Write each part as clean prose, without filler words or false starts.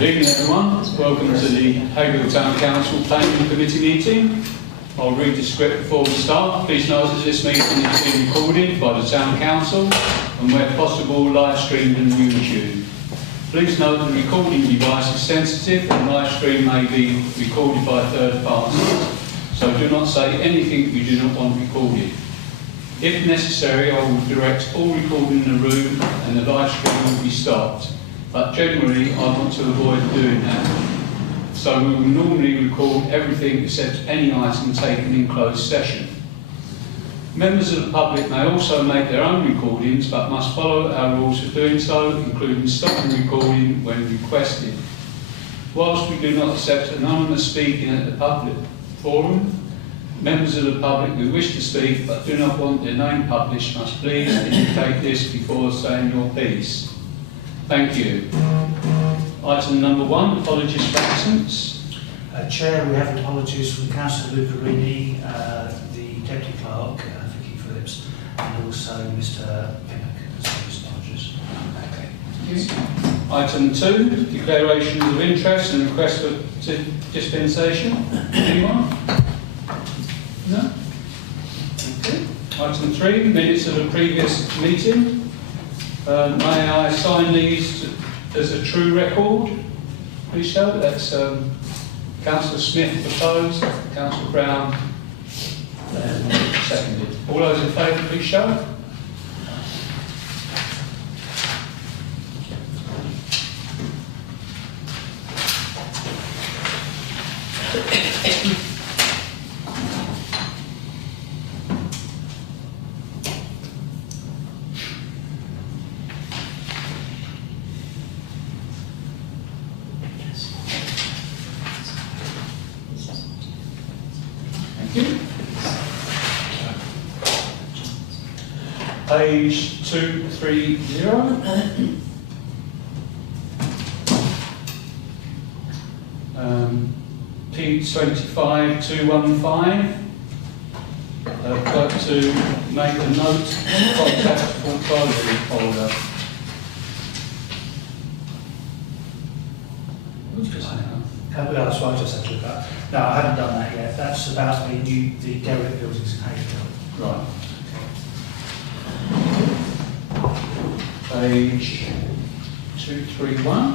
Good evening everyone, welcome to the Haverhill Town Council Planning Committee meeting. I'll read the script before we start. Please note that this meeting is being recorded by the Town Council and where possible live streamed on YouTube. Please note that the recording device is sensitive and live stream may be recorded by third parties, so do not say anything you do not want recorded. If necessary, I will direct all recording in the room and the live stream will be stopped. But generally, I want to avoid doing that. So we will normally record everything except any item taken in closed session. Members of the public may also make their own recordings, but must follow our rules for doing so, including stopping recording when requested. Whilst we do not accept anonymous speaking at the public forum, members of the public who wish to speak but do not want their name published must please indicate this before saying your piece. Thank you. Item number 1, apologies for absence. Chair, we have apologies from Councillor Lucarini, the Deputy Clerk, Vicky Phillips, and also Mr. Pinnock, so his apologies. Okay. Item 2, declarations of interest and request for dispensation. Anyone? No? Okay. Item 3, minutes of the previous meeting. May I sign these as a true record? Please show. That's Councillor Smith proposed, Councillor Brown seconded. All those in favour, please show. Page 230. P25 215. I've got to make a note of contact portfolio holder. That's what I just had to look at. No, I haven't done that yet. That's about the derelict buildings in Haverhill. Right. Page 231.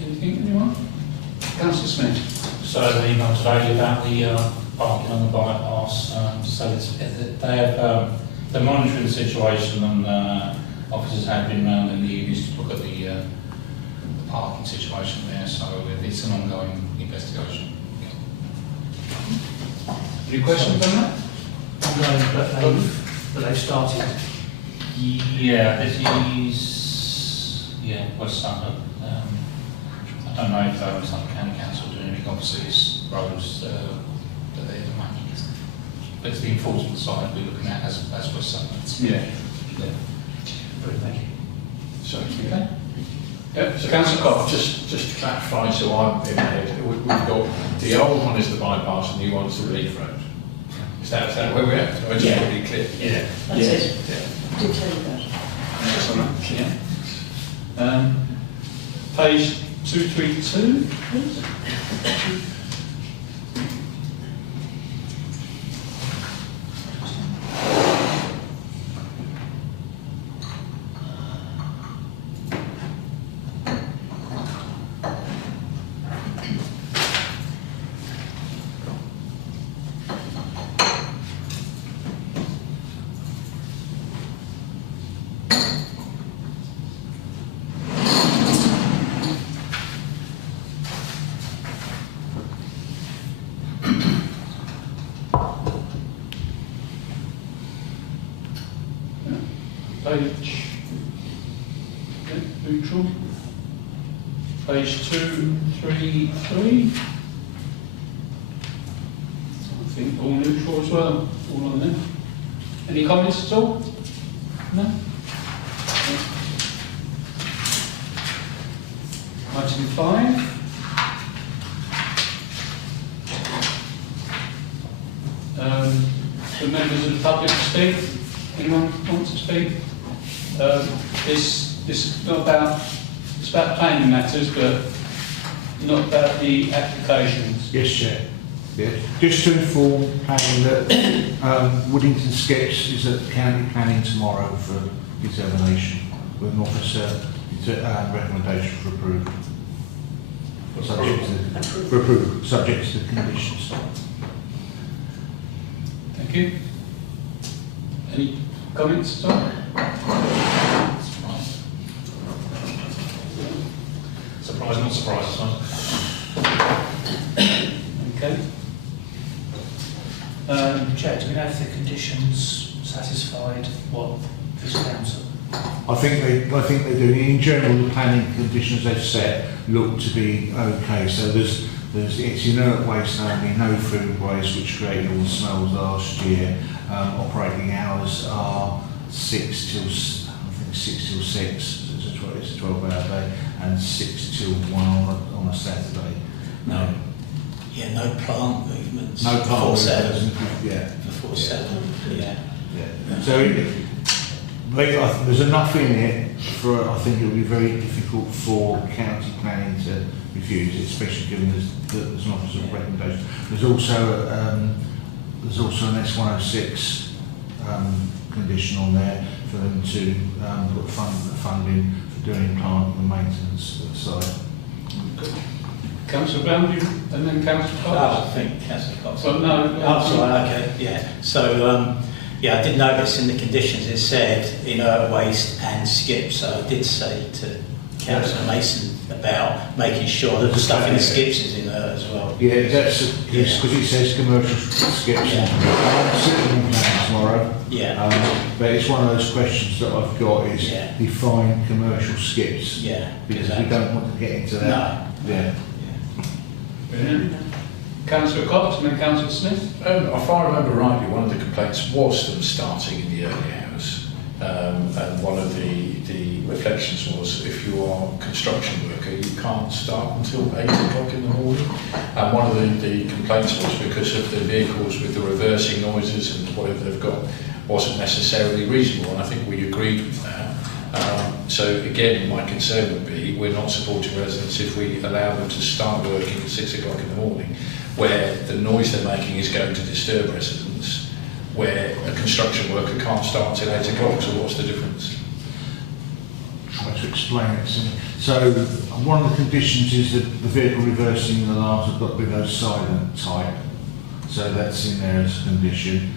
Anything, anyone? Councillor Smith. So I had an email today about the parking on the bypass. So they have they're monitoring the situation, and officers have been round in the evenings to look at the parking situation there. So it's an ongoing investigation. Any questions on that? No, but they've started. Yeah, this is West Suffolk. I don't know if Suffolk County Council doing anything. Obviously, it's roads that they're the money. But it's the enforcement side we're looking at as West Suffolk. Yeah. Thank you. So, okay. So Councillor Cox. Just to clarify, so I'm in my head, we've got the old one is the bypass and the new one's the reef road. Is that where we're at? So I just want to be clear. Yeah. That's it. Yeah. Did tell you that. That's all right. Yeah. Page 232, please. Page neutral. Page 233. I think all neutral as well, all on there. Any comments at all? No? Item 5. For members of the public to speak? Anyone want to speak? This is not about, it's about planning matters, but not about the applications. Yes, Chair. Yeah. Just to inform planning that Woodington Skips is at county planning tomorrow for examination with an officer recommendation for approval. Subject to the conditions. Thank you. Any comments at all? Surprise, not surprise, Okay. Chair, do we know if the conditions satisfied what this council? I think they do. In general, the planning conditions they've set look to be okay. So there's it's inert waste only, no food waste, which created all the smells last year. Operating hours are 6 till 6. So it's a 12-hour day, and 6 till 1 on a Saturday. No. Yeah, no plant movements. No plant before 7. Yeah. Before 7. Yeah. So there's enough in it for, I think it would be very difficult for county planning to refuse it, especially given there's an officer of recommendation. There's also an S106 condition on there for them to put funding for doing plant and maintenance at the site. Councillor Brown, and then Councillor Cox. I think Councillor Cox. Well, no. Oh, sorry, okay, yeah. So, yeah, I did notice in the conditions it said inert waste and skip, so I did say to Councillor Mason about making sure that the stuff in the skips is inert as well. Yeah, that's because it says commercial skips. Yeah. I'm sitting in plan tomorrow. Yeah. But it's one of those questions that I've got is define commercial skips. Yeah. Because we don't want to get into that. No. Yeah. Brilliant. Councillor Cox and then Councillor Smith. If I remember rightly, one of the complaints was them starting in the early hours. And one of the reflections was if you are a construction worker, you can't start until 8 o'clock in the morning. And one of the complaints was because of the vehicles with the reversing noises and whatever they've got wasn't necessarily reasonable, and I think we agreed with that. So again, my concern would be we're not supporting residents if we allow them to start working at 6 o'clock in the morning, where the noise they're making is going to disturb residents, where a construction worker can't start till 8 o'clock, so what's the difference? Try to explain it to me. So one of the conditions is that the vehicle reversing alarms have got to be those silent type. So that's in there as a condition.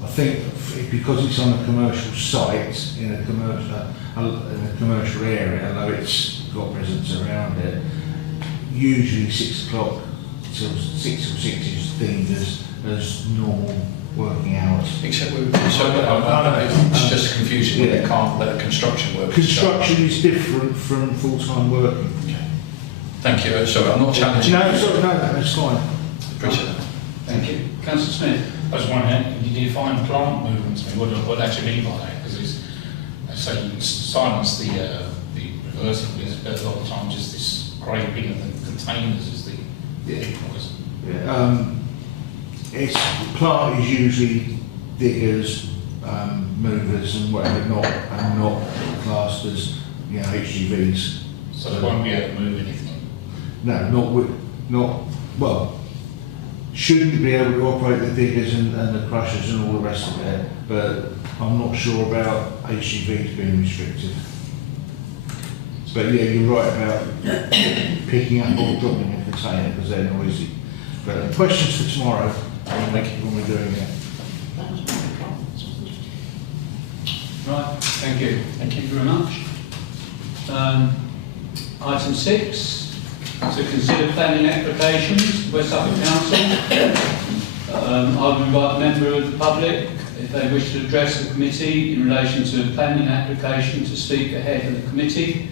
I think because it's on a commercial site in a commercial area, although it's got residents around it, usually 6 o'clock till 6 is deemed as normal working hours. Except it's just confusing when you can't let a construction worker Construction is different from full-time working. Okay. Thank you. Sorry, I'm not challenging. No, that's fine. Appreciate that. Thank you. Councillor Smith. I was wondering, can you define plant movements? I mean, what actually mean by that? Because they say you can silence the reversing, but a lot of times just this scraping of the containers is the noise. It's plant is usually diggers, movers, and whatever, not classed as HGVs. So they won't be able to move anything. No, well. Shouldn't be able to operate the diggers and the crushers and all the rest of it, but I'm not sure about HGVs being restricted. But yeah, you're right about picking up or dropping a container because they're noisy. But questions for tomorrow when we're doing it. Right, thank you. Thank you very much. Item 6. To consider planning applications, West Suffolk Council. I would invite a member of the public, if they wish to address the committee in relation to a planning application, to speak ahead of the committee,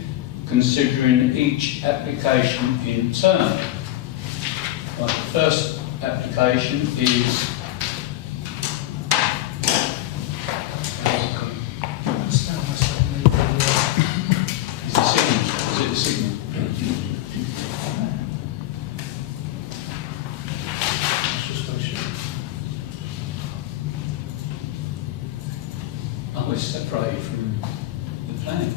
considering each application in turn. Right, the first application is it's separated from the plan.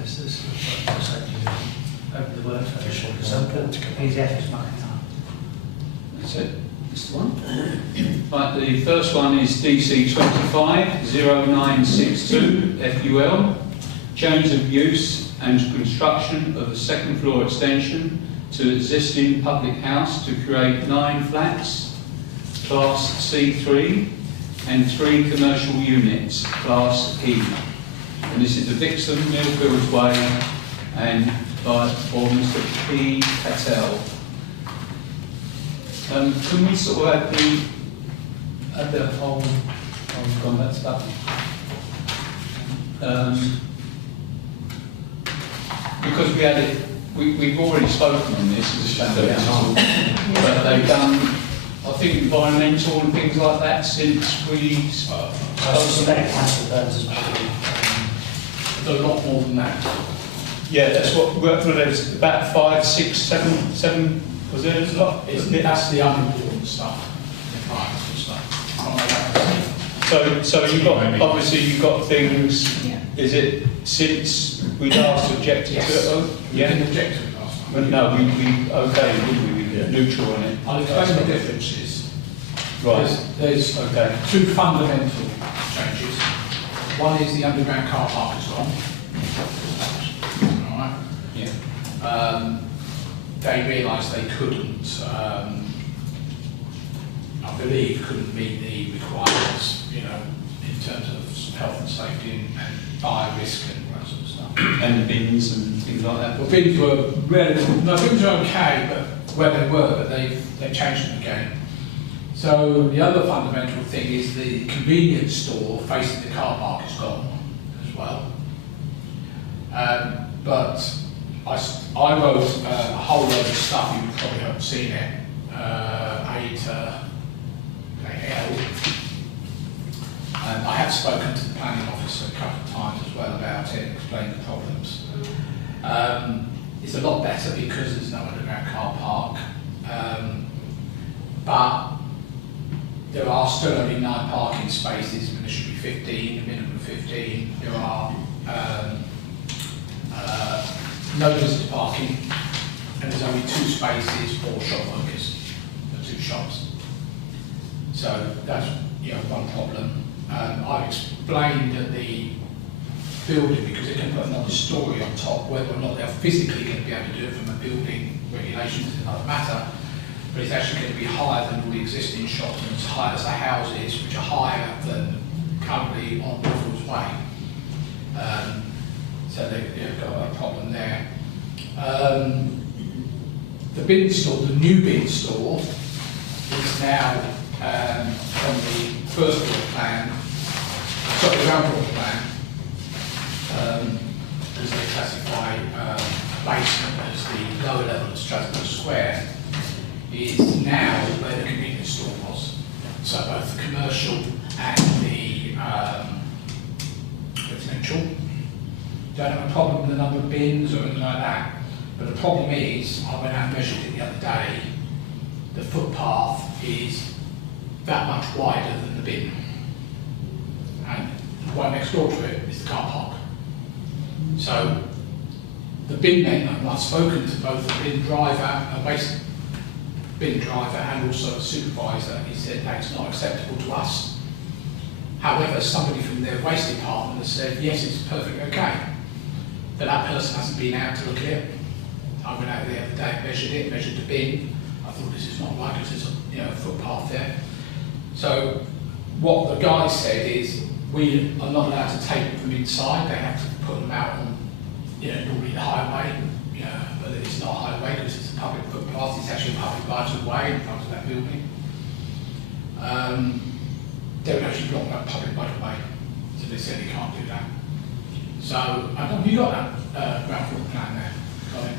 This is open the works for short example. PDF is marking up. That's it. That's the one. Right, the first one is DC 250962 FUL. Change of use and construction of a second floor extension to existing public house to create 9 flats, Class C3, and 3 commercial units, Class E. And this is the Vixen Millfields Way and for Mr. P. Patel. Can we sort of add the whole, I've gone back to that one. Because we had it, we've already spoken on this as a shadow council, but they've done, I think, environmental and things like that since we I suspect Councillor Burns has probably A lot more than that. yeah, that's what, there's about 5, 6, 7, was there a lot? That's the unimportant stuff, the environmental stuff. So you've got, obviously you've got things, is it since we last objected to it? Oh, We didn't object to it last time. But no, we okay, we were neutral on it. I'll explain the differences. Right, There's okay. 2 fundamental changes. One is the underground car park is gone. All right. Yeah. They realised they couldn't, I believe, couldn't meet the requirements, you know, in terms of health and safety and fire risk and all that sort of stuff. And the bins and things like that. Well, bins were relatively, no, bins were okay, but where they were, but they've changed them again. So the other fundamental thing is the convenience store facing the car park is gone as well. But I wrote a whole load of stuff, you probably haven't seen it, A to L. I have spoken to the planning officer a couple of times as well about it, explained the problems. It's a lot better because there's no underground car park, but there are still only 9 parking spaces, and there should be 15, a minimum of 15. There are no visitor parking, and there's only 2 spaces for shop workers, the 2 shops. So that's one problem. I've explained that the building, because they can put another story on top, whether or not they're physically going to be able to do it from a building regulations is another matter, but it's actually going to be higher than all the existing shops, and as high as the houses, which are higher than currently on Millfields Way. So they've got a problem there. The bin store, the new bin store, is now on the first floor plan, sorry, the ground floor plan, as they classify basement as the lower level of Strasbourg Square, is now where the convenience store was. So both the commercial and the residential. Don't have a problem with the number of bins or anything like that, but the problem is, I went out and measured it the other day, the footpath is that much wider than the bin. And right next door to it is the car park. So the bin men, and I've spoken to both the bin driver, bin driver and also a supervisor, he said that's not acceptable to us. However, somebody from their waste department has said, yes, it's perfectly okay. But that person hasn't been out to look at it. I went out the other day, measured the bin. I thought this is not right because there's a footpath there. So what the guy said is, we are not allowed to take them from inside. They have to put them out on, normally the highway. But it's not a highway because it's a public footpath. It's actually a public right of way in front of that building. They would actually block that public right of way. So they said they can't do that. So, have you got that ground floor plan there? Got it?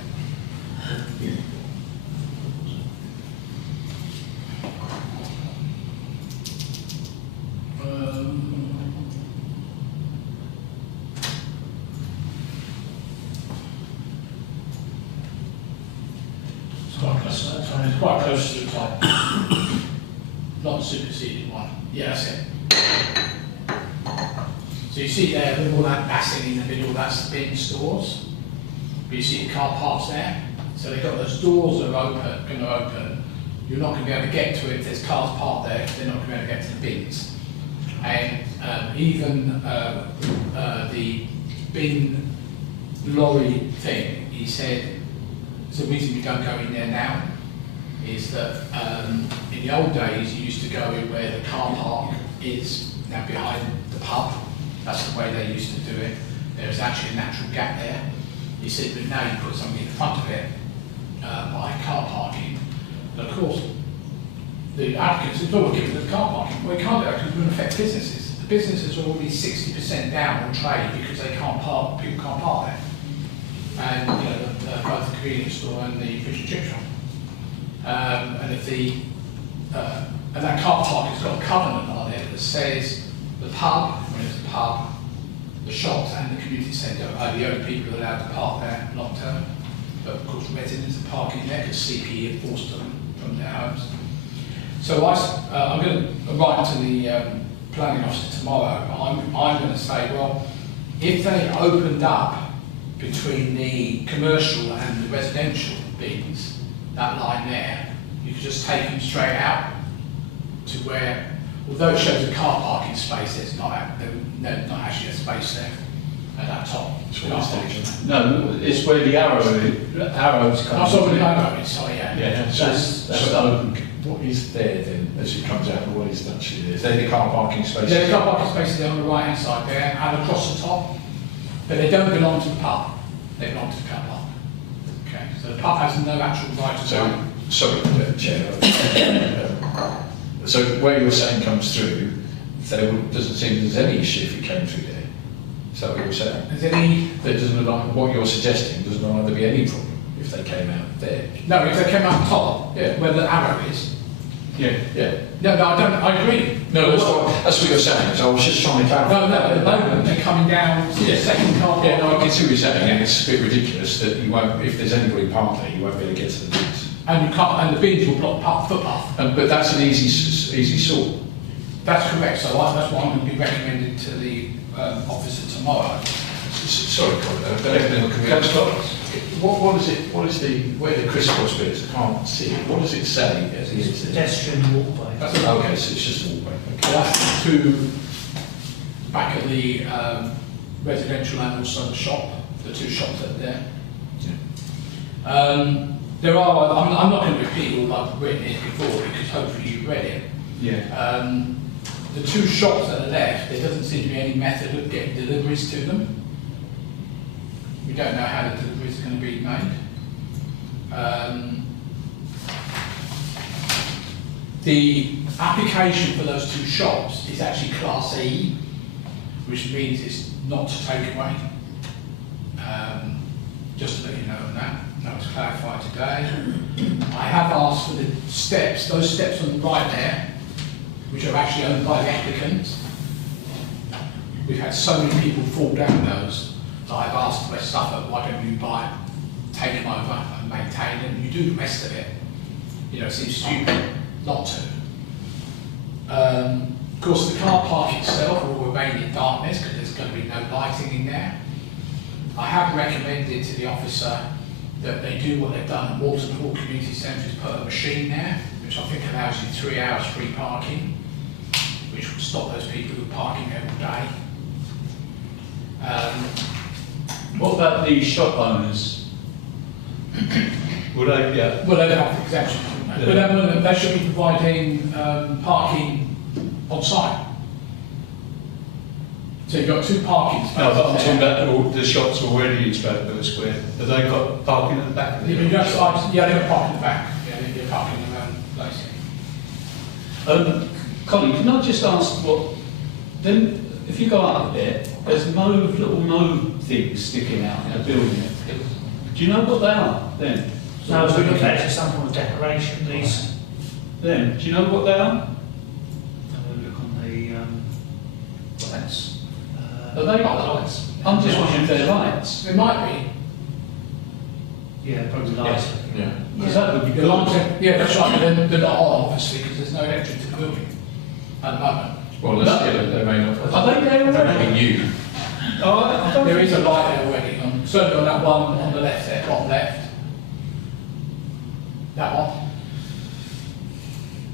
It's quite close to the top. Not the superseded one. Yeah, that's it. So you see there, with all that massing in the middle, that's the bin stores. But you see the car parks there. So they've got those doors that are going to open. You're not going to be able to get to it if there's cars parked there, because they're not going to be able to get to the bins. And even the bin lorry thing, he said, the reason we don't go in there now is that in the old days you used to go in where the car park is now behind the pub. That's the way they used to do it. There's actually a natural gap there. He said, but now you put something in the front of it, like car parking. And of course, the applicants said, oh, we'll give them the car parking. Well, we can't do that because it will affect businesses. The businesses are already 60% down on trade because they can't park, people can't park there. And you know, both the convenience store and the fish and chip shop. And if the and that car park has got a covenant on it that says the pub, when it's a pub, the shops and the community centre are the only people allowed to park there long term. But of course residents are parking there because CPE enforced them from their homes. So I'm going to write to the planning officer tomorrow. I'm going to say, well, if they opened up between the commercial and the residential bins, that line there, you could just take them straight out to where, although it shows a car parking space, there's not actually a space there at that top. No, it's where the arrows come. That's where the arrow is, sorry, yeah. Yeah, that's open. What is there then, as it comes out, what is actually there? Is there the car parking spaces? There's car parking spaces there on the right hand side there and across the top, but they don't belong to the pub, they belong to the car park. Okay, so the pub has no actual right to So, sorry, Chair. So where you're saying comes through, there doesn't seem there's any issue if it came through there. Is that what you're saying? Is any? There doesn't look like what you're suggesting doesn't look like there'd be any problem if they came out there. No, if they came out top, yeah, where the arrow is. Yeah, yeah. No, I don't. I agree. No, that's what you're saying. So I was just trying to clarify. No, at the moment they're coming down to the second car. Yeah, no, I can see what you're saying. And it's a bit ridiculous that you won't, if there's anybody parked there, you won't be able to get to the bins. And you can't, and the bins will block footpath. But that's an easy sort. That's correct. So that's what I'm going to be recommending to the officer tomorrow. Sorry, Colin. What is it? What is the where the crisscross bit is? I can't see it. What does it say at the end? Pedestrian walkway. Okay, so it's just a walkway. So that's the two back at the residential and also the shop, the two shops that are there. Yeah. There are, I'm not going to repeat all I've written here before because hopefully you've read it. Yeah. The two shops that are left, there doesn't seem to be any method of getting deliveries to them. We don't know how the deliveries are going to be made. The application for those two shops is actually Class E, which means it's not to take away. Just to let you know on that. That was clarified today. I have asked for the steps, those steps on the right there, which are actually owned by the applicant. We've had so many people fall down those that I've asked West Suffolk, why don't you take them over and maintain them? You do the rest of it. You know, it seems stupid not to. Of course, the car park itself will remain in darkness because there's going to be no lighting in there. I have recommended to the officer that they do what they've done at Walton Hall Community Centre, is put a machine there, which I think allows you 3 hours free parking, which will stop those people who are parking there all day. What about the shop owners? Would they, yeah. Well, they don't have exemptions, wouldn't they? Yeah. But they should be providing parking on site. So you've got two parking spaces. No, but I'm talking there. about all the shops already in Stradbroke Square. Have they got parking at the back of the Yeah, they got parking in the back. Yeah, they get parking in their own place. Colin, can I just ask what, then if you go up a bit, there's little mauve things sticking out in the building. Do you know what they are then? No, as we look at it, it's some form of decoration, these. Then, do you know what they are? Have a look on the lights. Are they lights? I'm just wondering if they're lights. There might Yeah, probably lights. Yeah. Because that would be be. good. Yeah, that's right, but they're not on, obviously, because there's no electric to the building at the moment. Well, they may not. Are they there already? They may be new. Oh, I don't There think is a light there already, certainly on that one on the left there, bottom left. That one.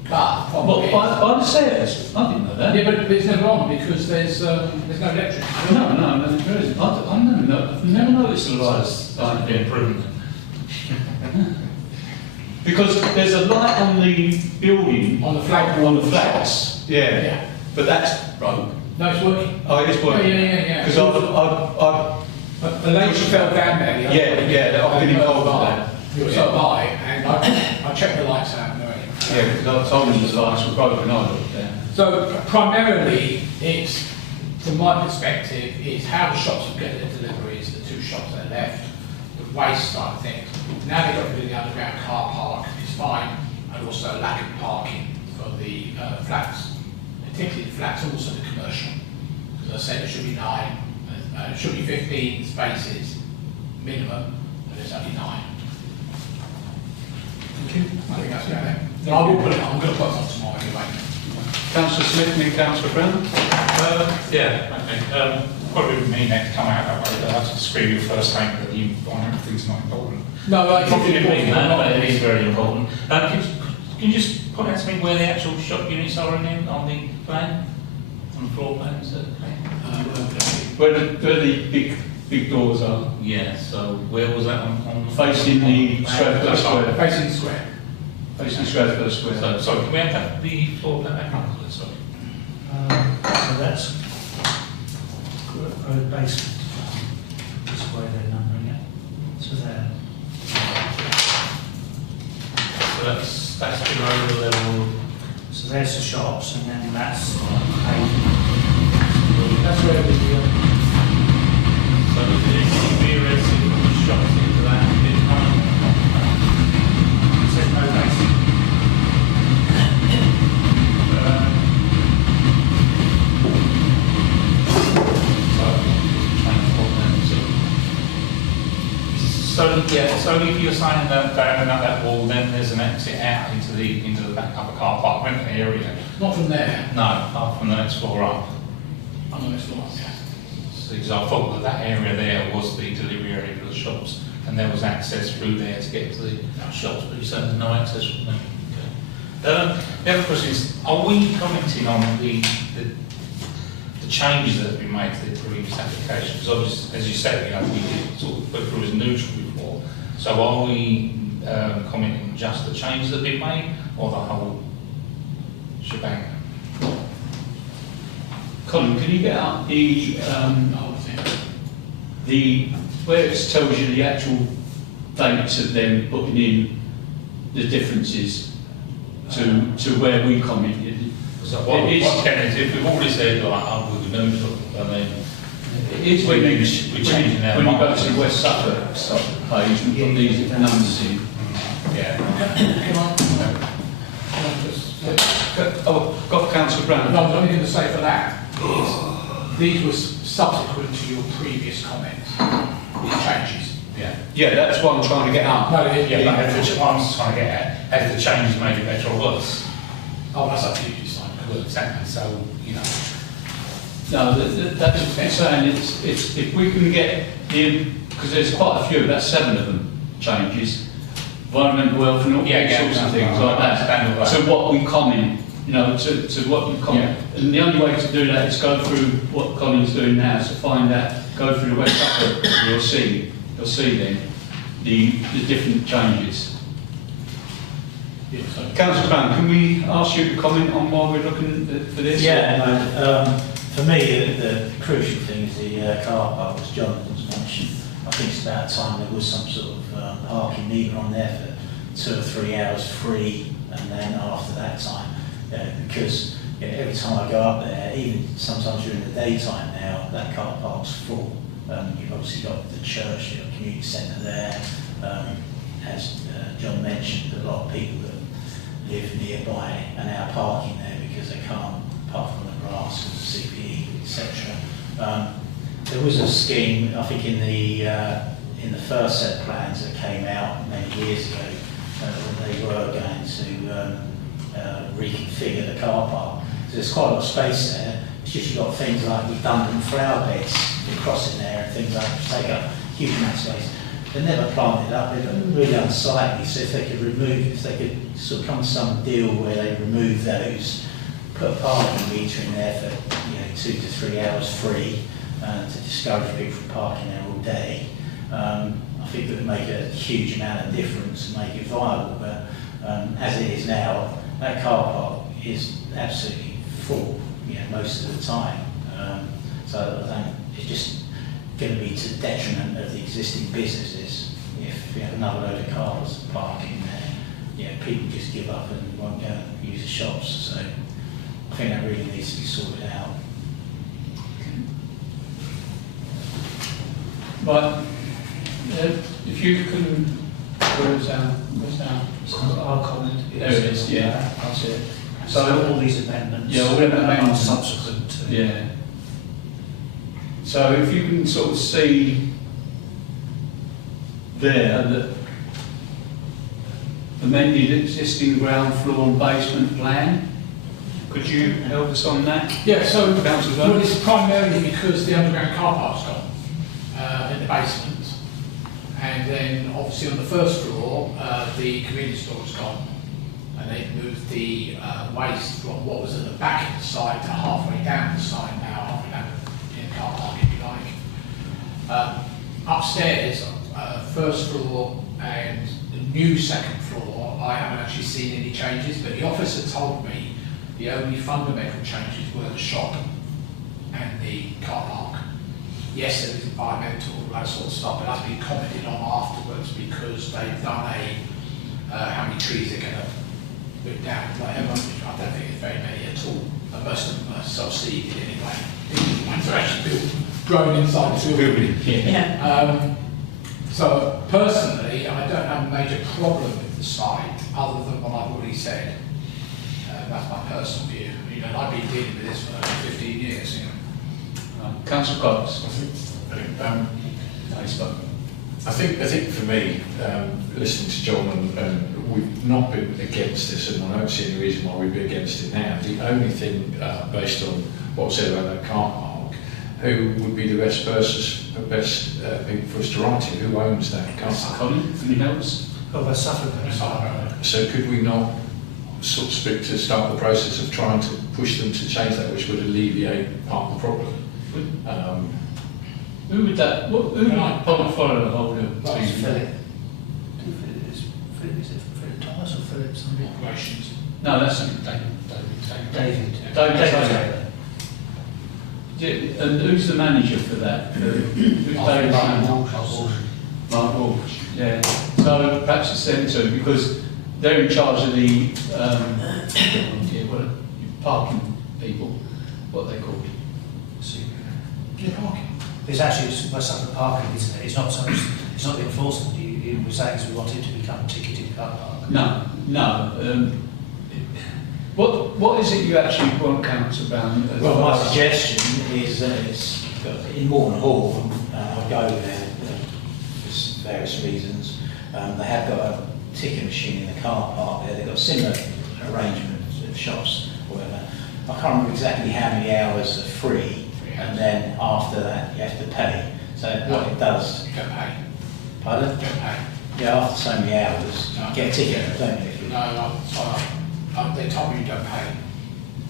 But, What, by the stairs? I didn't know that. yeah, but it's never on because there's no electric. No, there isn't. I've never noticed the lights. That's been improvement. Because there's a light on the building. On the flag. On the flats. Yeah. Yeah. But that's broke. No, it's working. Oh, it is working? Yeah. Because The lady fell down there. the other day. yeah, I've been involved with that. It was so high, and I checked the lights out and everything. Yeah, because I told them the lights were broken, I looked there. So primarily, it's, from my perspective, it's how the shops are getting their deliveries, the two shops that are left, the waste side of things. Now they've got rid of the underground car park, it's fine, and also lack of parking for the flats, particularly the flats, also the commercial. As I said, it should be 9, it should be 15 spaces minimum, but it's only 9. Thank you. I think that's okay. I will put it on, I'm going to put it on tomorrow anyway. Councillor Smith and Councillor Brown? Yeah, okay. Probably with me next come out that way, but I have to scream your first name that you find everything's not important. No, I Probably think didn't mean that, not but it is very important. Can you just point out to me where the actual shop units are on the plan? On the floor plans? Where the big doors are, Yeah, so where was that on facing the Stratford Square. Facing the square. Facing Stratford Square. So, sorry, can we have that, the floor plan back on? Sorry. So that's road basement. That's the way they're numbering it. So there. So that's below the level. So there's the shops, and then that's That's where the So if you realistic from the shops into that, it says no basement. So if you're signing that down that wall, then there's an exit out into the back upper car park rental area. not from there. No, apart from the next floor up. On the next floor, yeah. So because I thought that area there was the delivery area for the shops, and there was access through there to get to the shops, but you said there's no access from there. Okay. The other question is, are we commenting on the changes that have been made to the previous application? Because obviously, as you said, we did sort of put through as neutral before. So are we commenting on just the changes that have been made, or the whole shebang? Colin, can you get up the whole thing. where it tells you the actual dates of them putting in the differences to where we commented? So what Ken is, if we've already said like, we're neutral, and then It is when we're changing our when you go mind. to the West Suffolk page and put these numbers in. Yeah. Can I just... Oh, got Councillor Brown. No, the only thing to say for that is these were subsequent to your previous comments, these changes. Yeah. Yeah, that's what I'm trying to get at. No, Yeah, but I'm just trying to get at, have the changes made it better or worse? Oh, that's up to you to decide. Well, exactly, so, you know. No, that's what I'm saying. It's if we can get because there's quite a few, about 7 of them changes, environmental health and all sorts of things like that. So what we comment, to what we comment, and the only way to do that is go through what Colin's doing now, to find out, go through the West Suffolk, you'll see then the different changes. Yeah, so Councillor Brown, can we ask you to comment on why we're looking for this? Yeah, no, for me, the crucial thing is the car park, as Jonathan's mentioned. I think it's about time there was some sort of parking meter on there for 2 or 3 hours free, and then after that time, because every time I go up there, even sometimes during the daytime now, that car park's full. You've obviously got the church, your community centre there. As John mentioned, a lot of people that live nearby are now parking there because they can't park on the grass because of CPE, etc. There was a scheme, I think, in the first set of plans that came out many years ago, when they were going to reconfigure the car park. there's quite a lot of space there. It's just you've got things like redundant flower beds across in there and things like that, which take up huge amounts of space. They're never planted up, they're really unsightly, so if they could sort of come to some deal where they remove those, put a parking meter in there for 2 to 3 hours free to discourage people from parking there all day, I think it would make a huge amount of difference and make it viable. But as it is now, that car park is absolutely full, most of the time. So I think it's just going to be to the detriment of the existing businesses if we have another load of cars parking there. People just give up and won't go and use the shops. So I think that really needs to be sorted out. Right, if you can, where's our? So our comment is... There it is, yeah, that's it. So all these amendments Yeah, all the are amendments. subsequent to... Yeah. So if you can sort of see there that amended existing ground floor and basement plan, could you help us on that? Yeah, so Councillor well, Dunn? it's primarily because the underground car park's gone in the basement, and then obviously on the first floor the convenience store's gone, and they've moved the waste from what was at the back of the site to halfway down the site now, halfway down the car park if you like. Upstairs, first floor and the new second floor, I haven't actually seen any changes, but the officer told me the only fundamental changes were the shop and the car park. Yes, there is environmental, that sort of stuff, but that's been commented on afterwards because they've done how many trees they're going to put down, whatever. I don't think there's very many at all. And most of them are self-seeded anyway. The ones are actually grown inside the building. So personally, I don't have a major problem with the site, other than what I've already said. That's my personal view. I've been dealing with this for over 15 years. Councillor Cox. I think for me, listening to John, and we've not been against this, and I don't see any reason why we'd be against it now. The only thing, based on what was said about that car park, who would be the best people for us to write to? Who owns that car Councillor park? Collins, any notes? Oh, by Suffolk. So could we not sort of speak to start the process of trying to push them to change that, which would alleviate part of the problem? Who would that, who would follow the whole of Philip. Is it Philip Thomas or Philip somebody? Operations. No, that's David. David. David. And who's the manager for that? Who's David? Mark Walsh. Yeah. So perhaps it's them too, because they're in charge of the parking people. What are they called? Parking. It's actually just by Suffolk parking, isn't it? It's not so much, it's not the enforcement. You were saying we want it to become a ticketed car park. No. What is it you actually want, Councillor Brown? Well, my suggestion is that it's in Morton Hall, I'll go there for various reasons. They have got a ticket machine in the car park there. They've got a similar arrangement of shops, whatever. I can't remember exactly how many hours are free, and then after that you have to pay. So what it does... You don't pay. Pardon? You don't pay. Yeah, after so many hours, you get a ticket, don't you? No, they told me you don't pay.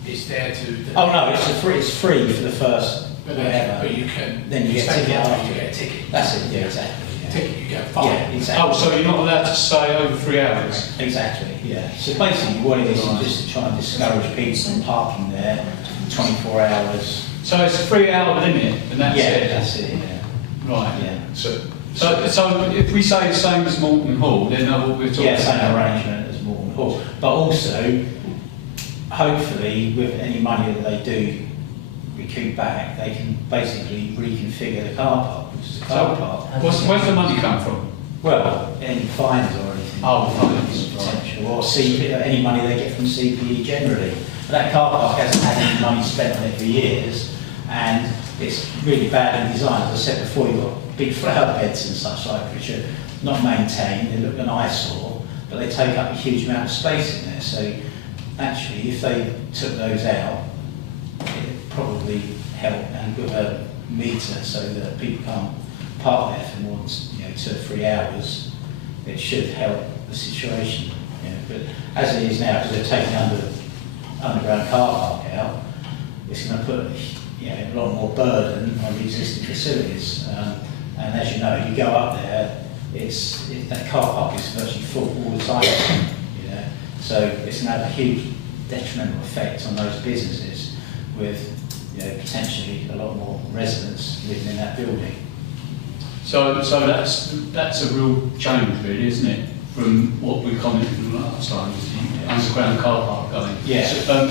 It's there to... Oh no, it's free for the first whatever. But you can... Then you get a spend ticket money, after. you get a ticket. That's it, yeah, exactly. Yeah. Ticket, you get a fine. Yeah, exactly. Oh, so you're not allowed to stay over 3 hours? Exactly, yeah. So basically what it is just to try and discourage people from parking there 24 hours. So it's a 3 hour limit, and that's Yeah, it? that's it, yeah. Right. Yeah. So if we say the same as Morton Hall, then know what we're talking Yeah, same about. arrangement as Morton Hall. But also, hopefully, with any money that they do recoup back, they can basically reconfigure the car park, which is a car park. Where's the money come from? Well, any fines or anything. Oh, fines, Potential. Or any money they get from CPE generally. But that car park hasn't had any money spent on it for years, and it's really badly designed. As I said before, you've got big flower beds and such like, which are not maintained. They look an eyesore, but they take up a huge amount of space in there. So actually, if they took those out probably help, and with a meter so that people can't park there for more than 2 or 3 hours, it should help the situation. But as it is now, because they're taking underground car park out, it's going to put a lot more burden on the existing facilities. And as you know, you go up there, that car park is virtually full all the time. So it's going to have a huge detrimental effect on those businesses, with potentially a lot more residents living in that building. So that's a real change, really, isn't it, from what we commented on last time, the underground car park going. Yeah.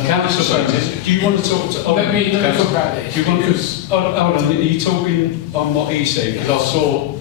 Councillor Francis, do you want to talk to? Let me talk about this. Do you want to? Hold on, are you talking on what he said? Because I saw.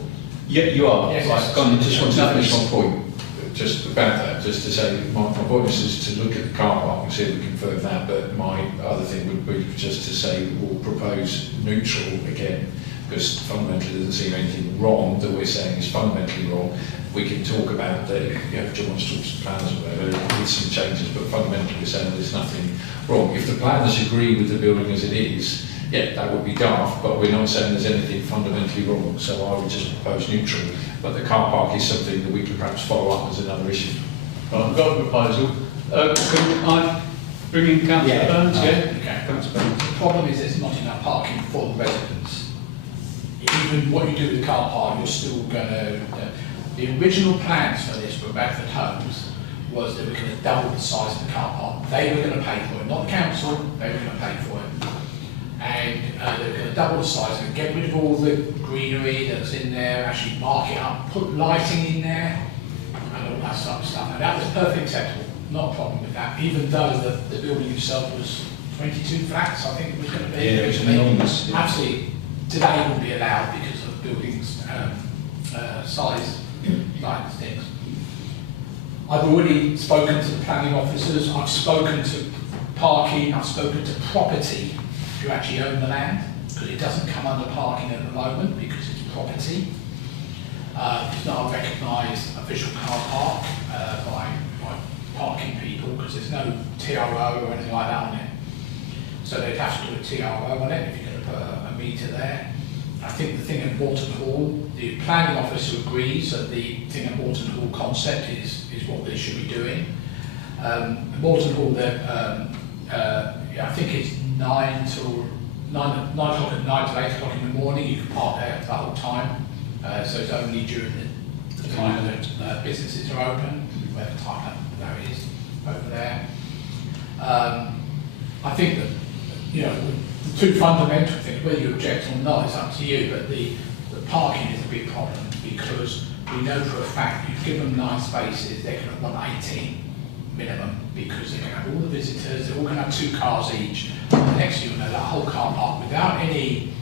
Yeah, you are. Yes, Right, go on, I just want to no, finish my point, just about that, just to say, my point is to look at the car park and see if we can confirm that, but my other thing would be just to say we'll propose neutral again, because fundamentally there doesn't seem anything wrong that we're saying is fundamentally wrong. We can talk about if John wants to talk to the planners or whatever, with some changes, but fundamentally we're saying there's nothing wrong. If the planners agree with the building as it is, yeah, that would be daft, but we're not saying there's anything fundamentally wrong, so I would just propose neutral. But the car park is something that we could perhaps follow up as another issue. Right, I've got a proposal. Can I bring in Councillor Burns? Okay. Councillor Burns. The problem is there's not enough parking for the residents. Even what you do with the car park, you're still going to... the original plans for this for Bradford Homes was that we're going to double the size of the car park. They were going to pay for it, not the council, they were going to pay for it. And they were going to double the size and get rid of all the greenery that's in there, actually mark it up, put lighting in there, and all that sort of stuff. And that was perfectly acceptable, not a problem with that, even though the building itself was 22 flats, I think it was going to be. Yeah, it was enormous. Yeah. Absolutely, today it wouldn't be allowed because of buildings' size, like things. I've already spoken to the planning officers, I've spoken to parking, I've spoken to property who actually own the land, because it doesn't come under parking at the moment because it's property. It's not a recognised official car park by parking people, because there's no TRO or anything like that on it. So they'd have to do a TRO on it if you're going to put a meter there. I think the thing at Morton Hall, the planning officer agrees that the thing at Morton Hall concept is what they should be doing. Morton Hall, I think it's 9 o'clock at night till 8 o'clock in the morning. You can park there the whole time. So it's only during the time that businesses are open, whatever time that is over there. I think that the two fundamental things, whether you object or not, it's up to you. But the parking is a big problem, because we know for a fact you've given them 9 spaces, they're going to want 18 minimum, because they're going to have all the visitors, they're all going to have 2 cars each. And the next thing you know, that whole car park, without any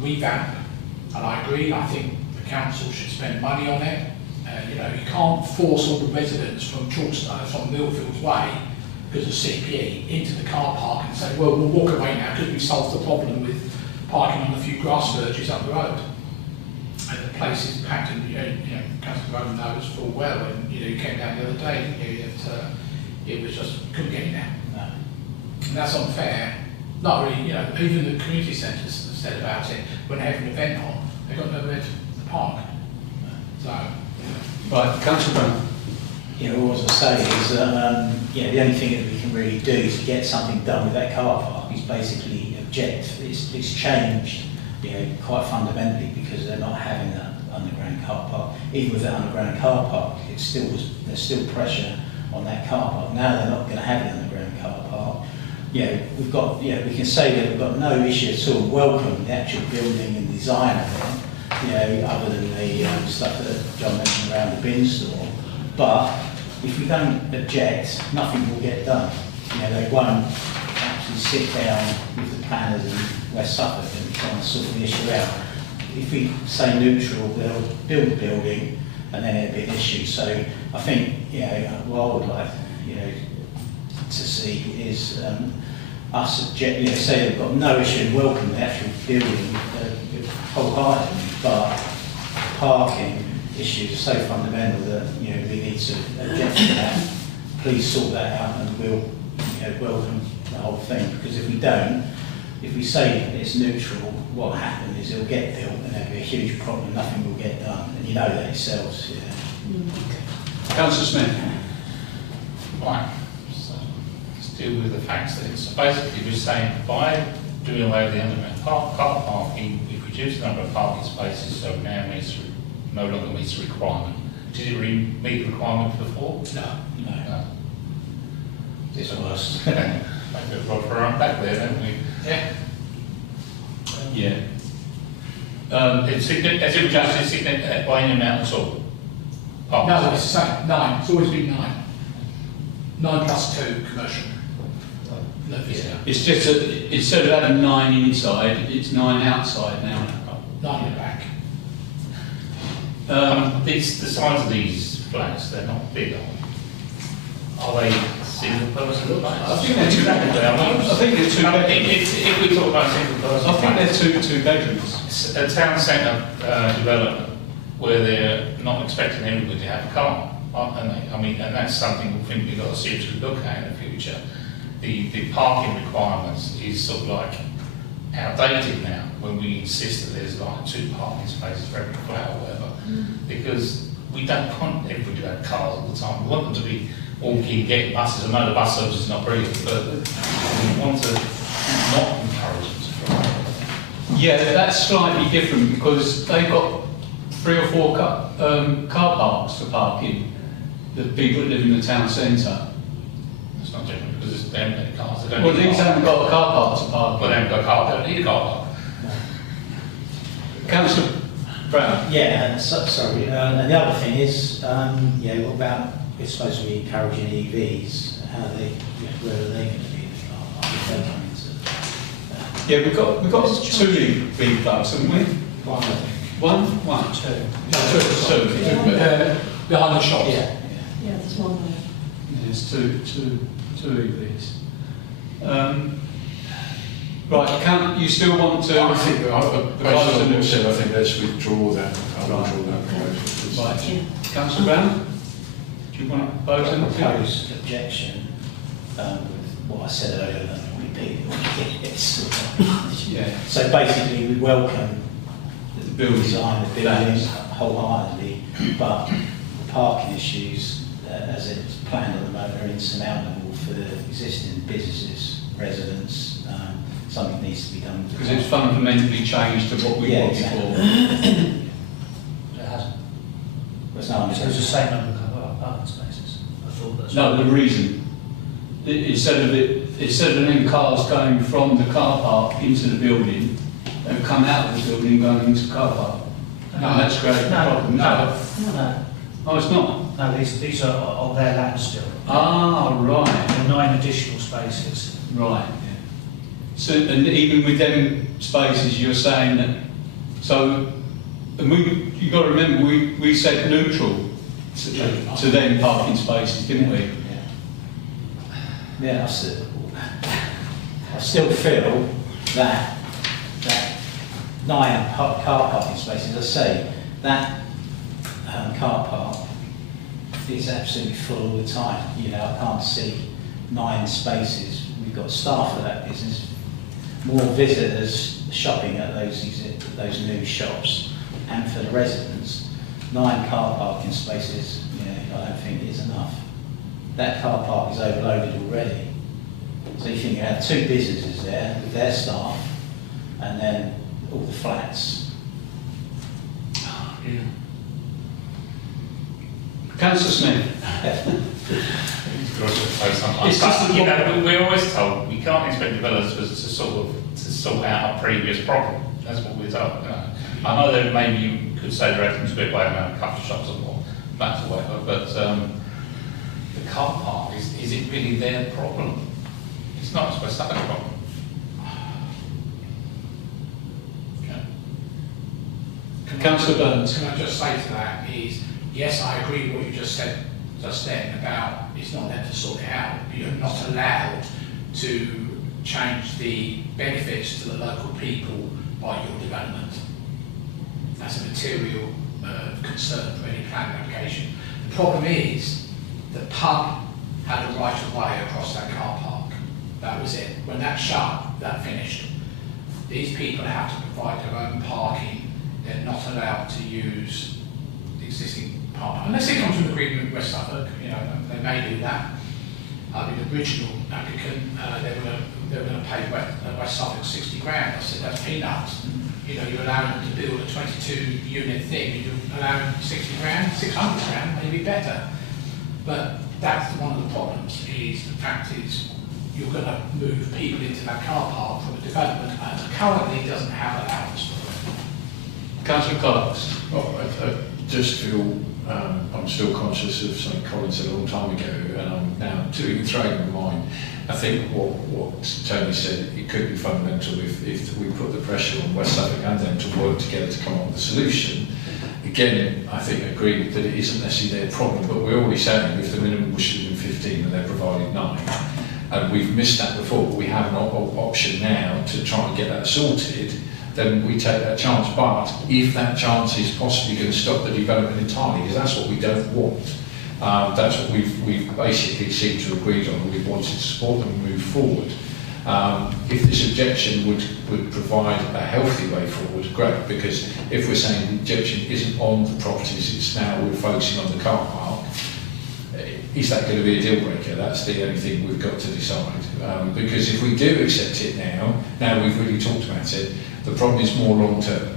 revamp, and I agree, I think the council should spend money on it. You can't force all the residents from from Millfields Way, because of CPE, into the car park and say, well, we'll walk away now because we solved the problem with parking on a few grass verges up the road. And the place is packed, and Councillor Rowan knows full well, and you came down the other day, didn't you, that it was just, couldn't get in there. No. And that's unfair. Not really, even the community centres said about it, when they have an event on, they've got nowhere to park. So, Right, Councillor Brown. All I was going to say is that the only thing that we can really do to get something done with that car park is basically object. It's changed, quite fundamentally, because they're not having that underground car park. Even with that underground car park, there's still pressure on that car park. Now they're not going to have an underground car park. We've got, we can say that we've got no issue at all. Welcome the actual building and design of it, other than the stuff that John mentioned around the bin store. But if we don't object, nothing will get done. They won't actually sit down with the planners in West Suffolk and try and sort the issue out. If we say neutral, they'll build the building and then it'll be an issue. So I think, what I would like, to see is us object, say they've got no issue in welcoming the actual building wholeheartedly, but parking issues are so fundamental that we need to object to that. Please sort that out, and we'll welcome the whole thing. Because if we don't, if we say it's neutral, what will happen is it'll get built and there'll be a huge problem, nothing will get done, and you know that yourselves. Yeah. Councillor Smith. Right, so let's deal with the facts then. So basically we're saying by doing away with the underground car parking, we've reduced the number of parking spaces, so now no longer meets the requirement. Did it meet the requirement before? No. This was maybe a proper run back there, don't we? Yeah. Yeah. Has it reduced it by any amount at all? No, it's the same, 9, it's always been 9. 9 plus 2 commercial. No visitor. It's just that instead of having 9 inside, it's 9 outside now. 9 in the back. The size of these flats, they're not big, are they single person flats? I think they're 2 bedrooms. I think they're 2 bedrooms. If we talk about single person I think flats, they're two bedrooms. a town centre development where they're not expecting everybody to have a car, aren't they? I mean, and that's something we think we've got to seriously look at in the future. The parking requirements is sort of like outdated now when we insist that there's like 2 parking spaces for every flat or whatever, because we don't want everybody to have cars all the time. We want them to be walking, getting buses. I know the bus service is not brilliant, but we want to not encourage them to drive. Yeah, that's slightly different because they've got 3 or 4 car parks to park in, the people that live in the town centre. It's not different because they haven't got cars. They don't Well, need these cars. haven't got a car park to park Well, they in. haven't got a car. They don't need a car park. Councillor Brown. Yeah, and sorry, and the other thing is, what about, we're supposed to be encouraging EVs, how are they, where are they going to be in the car park? If they come into, Yeah, we've got 2 EV plugs, haven't we? 1, I think. 1? 1. 2. No, 2. Behind the shops. yeah. Yeah, there's one there. There's two EVs. Right, you still want to... I think, based on what you said, I think let's withdraw that. I'll Right. withdraw that proposal. Right, Councillor Brown, do you want to propose anything? Proposed objection, with what I said earlier, and I'll repeat it. Yeah. So basically, we welcome the Building design of the plans. buildings wholeheartedly, but the parking issues, as it's planned at the moment, are insurmountable for the existing businesses, residents. Something needs to be done. Because it's fundamentally changed to what we Yeah, were exactly. before. It hasn't. There's no So it's the same number of parking spaces. I thought that's... No, the reason, instead of them cars going from the car park into the building, they've come out of the building and going into the car park. And that's created a problem. No. Oh, it's not? No, these are on their land still. Ah, right, There are 9 additional spaces. right. So, and even with them spaces, you're saying that, so, and you've got to remember, we said neutral to them parking spaces, didn't we? Yeah, I still feel that 9 car parking spaces, I say, that car park is absolutely full all the time. You know, I can't see 9 spaces. We've got staff for that business, more visitors shopping at those new shops, and for the residents, 9 car parking spaces, I don't think is enough. That car park is overloaded already. So you think you have 2 businesses there with their staff, and then all the flats. Yeah. Councillor Smith. It's just, we're always told we can't expect developers to sort out a previous problem. That's what we're told. I know that maybe you could say they're acting a bit by around a couple of shops or more, flats or whatever, but the car park, is it really their problem? It's not supposed to have a problem. Councillor Burns. Can I just say to that is, yes, I agree with what you just said just then about it's not them to sort it out, but you're not allowed to change the benefits to the local people by your development. That's a material concern for any planning application. The problem is the pub had a right of way across that car park. That was it. When that shut, that finished. these people have to provide their own parking. They're not allowed to use the existing park, unless they come to an agreement with West Suffolk. You know, they may do that. The original applicant, they were going to pay West Suffolk 60 grand. I said that's peanuts. You know, you're allowing them to build a 22-unit thing. You're allowing 60 grand, 600 grand, maybe better. But that's one of the problems. Is the fact is you're going to move people into that car park from a development and currently doesn't have allowance for it. Councillor Cox. Well, I just feel I'm still conscious of something Colin said a long time ago, and I'm now doing throwing in my mind. I think what Tony said, it could be fundamental if we put the pressure on West Suffolk and them to work together to come up with a solution. Again, I think I agree that it isn't necessarily their problem, but we're already saying if the minimum should have been 15 and they're providing 9, and we've missed that before, but we have an option now to try and get that sorted, then we take that chance. But if that chance is possibly going to stop the development entirely, because that's what we don't want, that's what we've basically seemed to agree on, we wanted to support them and move forward. If this objection would provide a healthy way forward, great, because if we're saying the objection isn't on the properties, it's now we're focusing on the car park, is that going to be a deal breaker? That's the only thing we've got to decide. Because if we do accept it now we've really talked about it, the problem is more long term.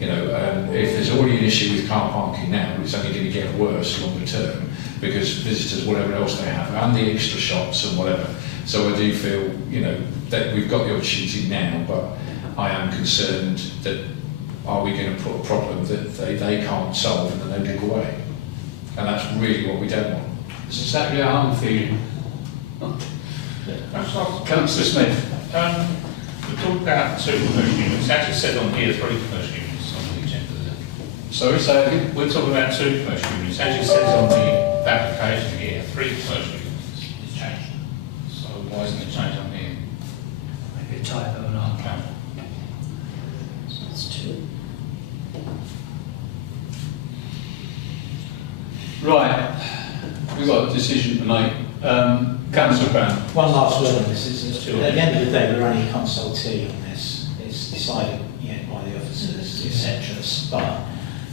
You know, if there's already an issue with car parking now, it's only going to get worse longer term because visitors, whatever else they have, and the extra shops and whatever. So I do feel, you know, that we've got the opportunity now, but I am concerned that are we going to put a problem that they can't solve and then they walk away? And that's really what we don't want. It's exactly how I'm feeling. Councillor Smith. We talked about 2 commercial units. It actually said on here 3 commercial units on the agenda there. Sorry, say again? We're talking about 2 commercial units. It actually says on the application here 3 commercial units. It's changed. So why isn't it changed on here? Maybe a typo or not. Okay. So it's 2. Right, we've got a decision to make. Councillor Brown. One last word on this is, at the end of the day, we're only a consultee on this. It's decided, you know, by the officers, etc. But,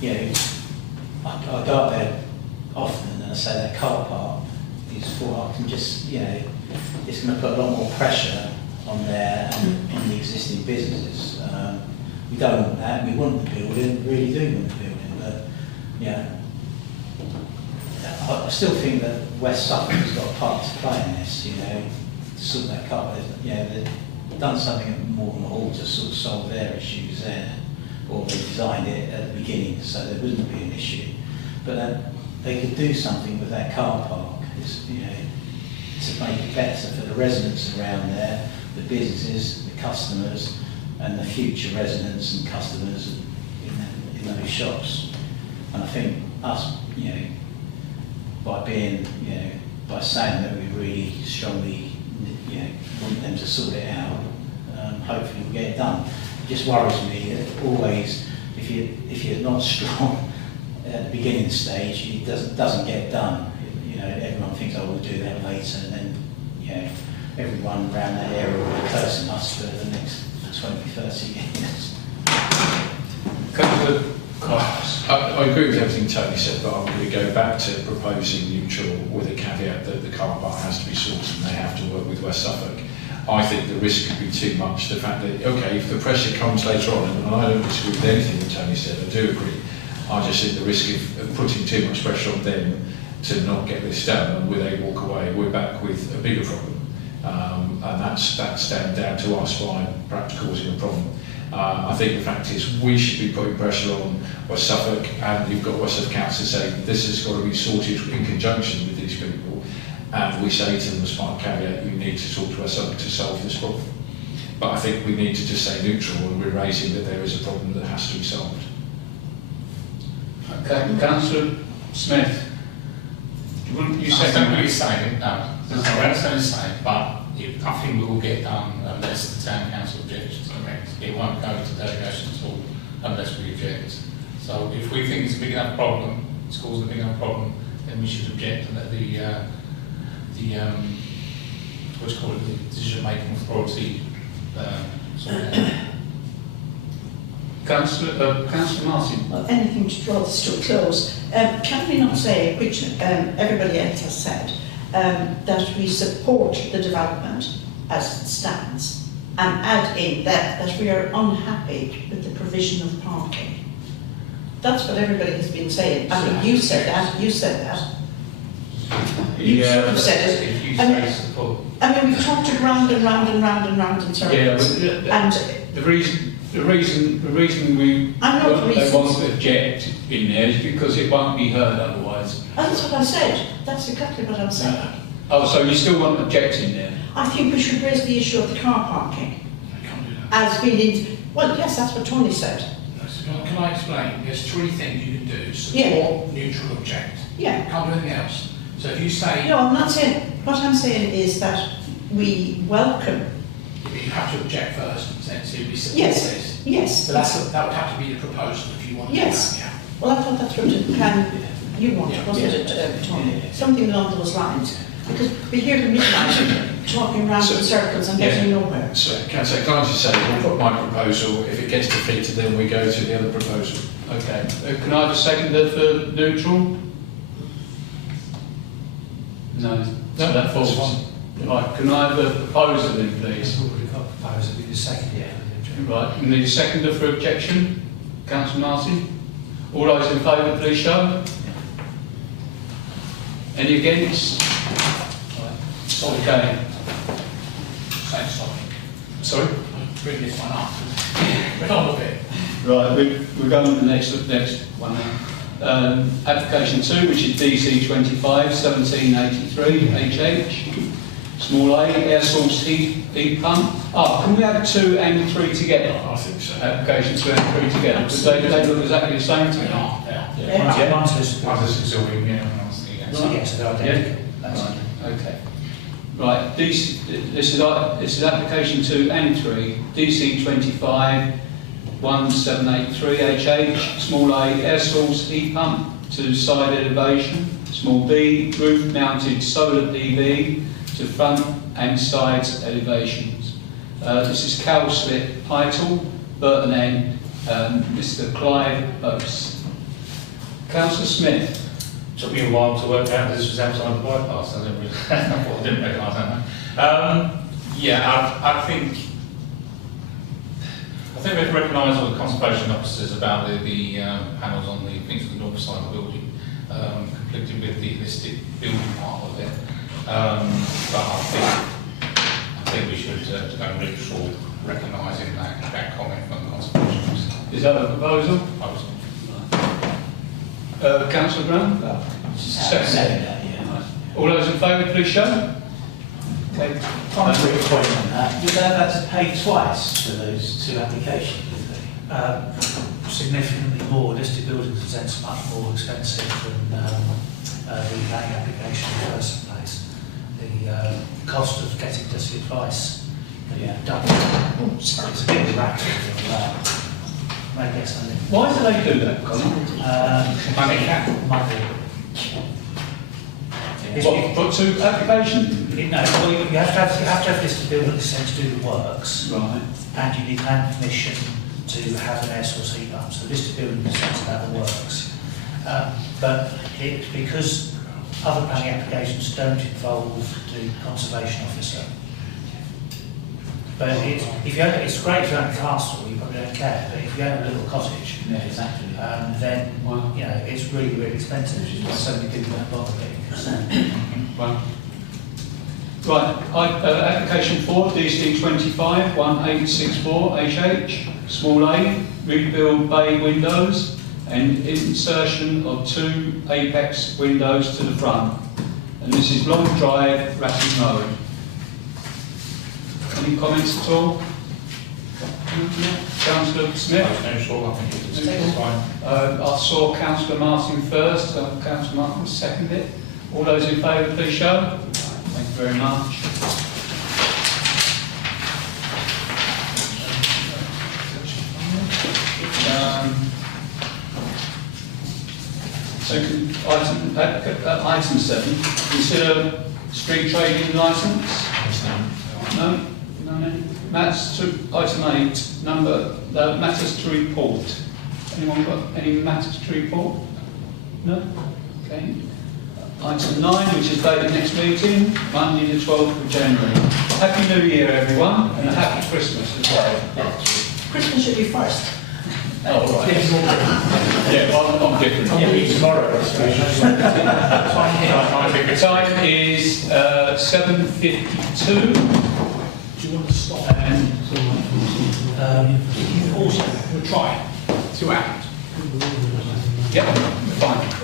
you know, I go up there often and I say that car park is full. I can just, you know, it's going to put a lot more pressure on there and on the existing businesses. We don't want that. We want the building. We really do want the building. But, yeah. I still think that West Suffolk has got a part to play in this, you know, to sort that car. You know, they've done something at Morton Hall to sort of solve their issues there, or they designed it at the beginning so there wouldn't be an issue. But they could do something with that car park, you know, to make it better for the residents around there, the businesses, the customers, and the future residents and customers in those shops. And I think us, you know, by being, you know, by saying that we really strongly, you know, want them to sort it out, hopefully we'll get it done. It just worries me that always, if you're not strong at the beginning stage, it doesn't get done. You know, everyone thinks, oh, we'll do that later, and then, you know, everyone around that area will be cursing us for the next 20, 30 years. Councillor Cox. I agree with everything Tony said, but I'm going to go back to proposing neutral with a caveat that the car park has to be sorted and they have to work with West Suffolk. I think the risk could be too much. The fact that, okay, if the pressure comes later on, and I don't disagree with anything that Tony said, I do agree, I just think the risk of putting too much pressure on them to not get this done, and when they walk away, we're back with a bigger problem. And that's down to us by perhaps causing a problem. I think the fact is we should be putting pressure on West Suffolk, and you've got West Suffolk Council saying this has got to be sorted in conjunction with these people, and we say to them as part of caveat, you need to talk to West Suffolk to solve this problem. But I think we need to just say neutral, and we're raising that there is a problem that has to be solved. Okay, Councillor Smith. You said what you're saying, no. That's what I'm saying, but I think we will get done unless the town council objects to it. It won't go to delegation at all unless we object. So if we think it's a big enough problem, it's causing a big enough problem, then we should object and let the what's called the decision-making authority sort it out. Councillor Martin. Well, anything to draw this to a close. Can we not say, which everybody else has said, that we support the development as it stands and add in that we are unhappy with the provision of parking? That's what everybody has been saying. I think you said that. You said that. You sort of said it. If you I mean- say support. I mean, we've talked it round and round and round and round in circles. Yeah, the reason we I know the they reasons. want to object in there is because it won't be heard otherwise. That's what I said. That's exactly what I'm saying. Oh, so you still want to object in there? I think we should raise the issue of the car parking I can't do that. as being, well, yes, that's what Tony said. Can I explain? There's three things you can do: support, Yeah. neutral, object. Yeah. Can't do anything else. So if you say No, I'm not saying, what I'm saying is that we welcome, you have to object first, and then see if we support yes, this. yes. So that would have to be the proposal if you want to Yes. do that. Well, I thought that's what you wanted, wasn't it, Tony? Something along those lines. Because we hear the midnight talking round in circles and getting nowhere. So, Councillor, can I just say, I'll put my proposal, if it gets defeated, then we go to the other proposal. Okay. Can I have a seconder for neutral? No. So that falls. Right. Can I have a proposer then, please? We've got proposed to be the second year. Right. We need a seconder for objection. Councillor Martin. All those in favour, please show. Any against? Right. Okay. Say something. Sorry. Bring this one up. But on a bit. Right, we're going to the next one now. Application 2, which is DC 25 1783 HH, small a, air source heat pump. Oh, can we have 2 and 3 together? I think so. Application 2 and 3 together, because they look exactly the same to me. Yeah. One says, Others absorbing, yeah, and others the well, yes, they're identical. That's Right, okay. Right, this is application 2 and 3, DC 25 1783 HH, small a, air source heat pump to side elevation, small b, roof mounted solar PV to front and sides elevations. This is Cowslip Pytle, Burton End, Mr. Clive Oates. Councillor Smith. Took me a while to work out this was outside the bypass. I didn't recognise that. Yeah, I think we have recognised all the conservation officers about the panels on the things on the north side of the building, conflicted with the listed building part of it. But I think we should go neutral, recognising that comment from the conservation officer. Is that a proposal? Councillor Brown? Second. All those in favour, please show. Okay. Trying to make a point on that. Would they have had to pay twice for those 2 applications? Would they? significantly more. Listed building consents much more expensive than the planning application in the first place. The cost of getting this advice done. It's a bit of a rat on that. I guess I think. Why do they do that, Colin? Money. What, put 2 applications? No, well, you have to have listed building consent to do the works, Right. and you need planning permission to have an air source heat pump. So listed building consent to have the works. But because other planning applications don't involve the conservation officer. But it's great if you own a castle, you probably don't care. But if you own a little cottage, Exactly. then it's really, really expensive. So many people don't bother getting consent. Right, application 4, DC 25 1864 HH, small a, rebuild bay windows and insertion of 2 apex windows to the front. And this is Long Drive, Ratton Road. Any comments at all? Councillor Smith? Neutral, I think it's fine. I saw Councillor Martin first, so Councillor Martin seconded it. All those in favour, please show. Thank you very much. Item 7, consider street trading licence. No? No? Matters to item 8, matters to report. Anyone got any matters to report? No? Okay. Item 9, which is dated next meeting, Monday the 12th of January. Happy New Year everyone, and a happy Christmas as well. Christmas should be first. Oh, right. Yeah, well, I'm different. I'll be tomorrow. The time is 7:52. Do you want to stop? And Also, we'll try 2 hours. yep, fine.